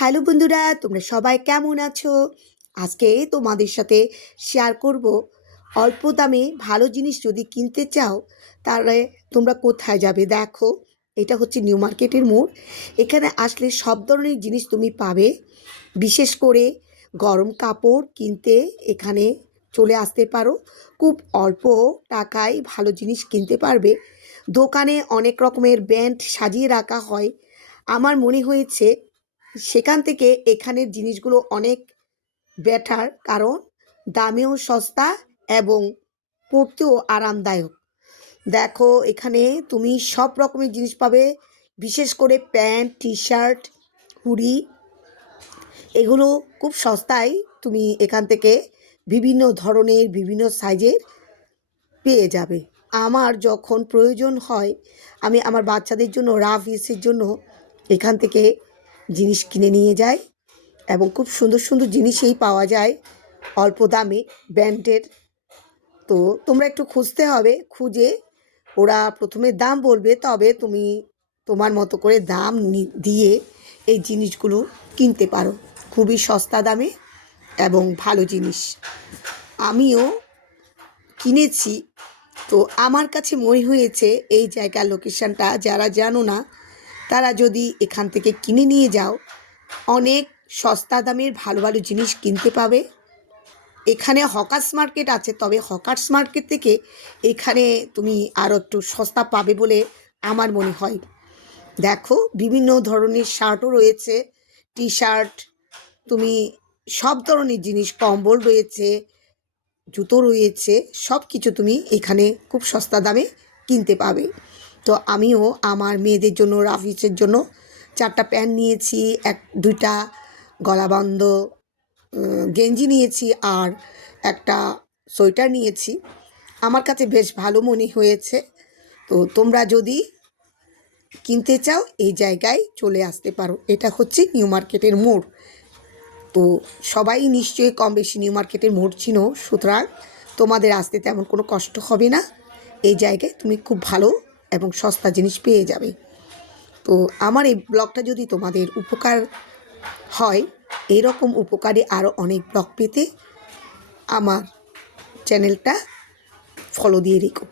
Hello বন্ধুরা, তোমরা সবাই কেমন আছো? আজকে তোমাদের সাথে শেয়ার করব অল্প দামে ভালো জিনিস যদি কিনতে চাও তাহলে তোমরা কোথায় যাবে। দেখো, এটা হচ্ছে নিউ মার্কেটের মোড়। এখানে আসলে সব ধরনের জিনিস তুমি পাবে। বিশেষ করে গরম কাপড় কিনতে এখানে চলে আসতে পারো। খুব অল্প টাকায় ভালো জিনিস কিনতে পারবে। দোকানে অনেক রকমের ব্র্যান্ড সাজিয়ে রাখা হয়। আমার মনে হয়েছে সেখান থেকে এখানের জিনিসগুলো অনেক বেটার, কারণ দামেও সস্তা এবং পরতেও আরামদায়ক। দেখো, এখানে তুমি সব রকমের জিনিস পাবে। বিশেষ করে প্যান্ট, টি শার্ট, হুডি, এগুলো খুব সস্তায় তুমি এখান থেকে বিভিন্ন ধরনের বিভিন্ন সাইজের পেয়ে যাবে। আমার যখন প্রয়োজন হয় আমি আমার বাচ্চাদের জন্য রাফ ইউজের জন্য এখান থেকে জিনিস কিনে নিয়ে যাই এবং খুব সুন্দর সুন্দর জিনিসই পাওয়া যায় অল্প দামে ব্র্যান্ডের। তো তোমরা একটু খুঁজতে হবে, খুঁজে ওরা প্রথমে দাম বলবে, তবে তুমি তোমার মতো করে দাম দিয়ে এই জিনিসগুলো কিনতে পারো খুবই সস্তা দামে এবং ভালো জিনিস। আমিও কিনেছি। তো আমার কাছে মনে হয়েছে এই জায়গার লোকেশানটা যারা জানো না তারা যদি এখান থেকে কিনে নিয়ে যাও, অনেক সস্তা দামের ভালো ভালো জিনিস কিনতে পাবে। এখানে হকার্স মার্কেট আছে, তবে হকার্স মার্কেট থেকে এখানে তুমি আরও একটু সস্তা পাবে বলে আমার মনে হয়। দেখো, বিভিন্ন ধরনের শার্টও রয়েছে, টি শার্ট, তুমি সব ধরনের জিনিস, কম্বল রয়েছে, জুতো রয়েছে, সব কিছু তুমি এখানে খুব সস্তা দামে কিনতে পাবে। তো আমিও আমার মেয়েদের জন্য রাফিসের জন্য 4টা প্যান্ট নিয়েছি, দুইটা গলাবন্ধ গেঞ্জি নিয়েছি আর একটা সোয়েটার নিয়েছি। আমার কাছে বেশ ভালো মনে হয়েছে। তো তোমরা যদি কিনতে চাও এই জায়গায় চলে আসতে পারো। এটা হচ্ছে নিউ মার্কেটের মোড়। তো সবাই নিশ্চয়ই কম বেশি নিউ মার্কেটের মোড় চিনো, সুতরাং তোমাদের আসতে তেমন কোনো কষ্ট হবে না। এই জায়গায় তুমি খুব ভালো এবং সস্তা জিনিস পেয়ে যাবে। তো আমার এই ব্লগটা যদি তোমাদের উপকার হয়, এরকম উপকারে আরও অনেক ব্লগ পেতে আমার চ্যানেলটা ফলো দিয়ে রেখো।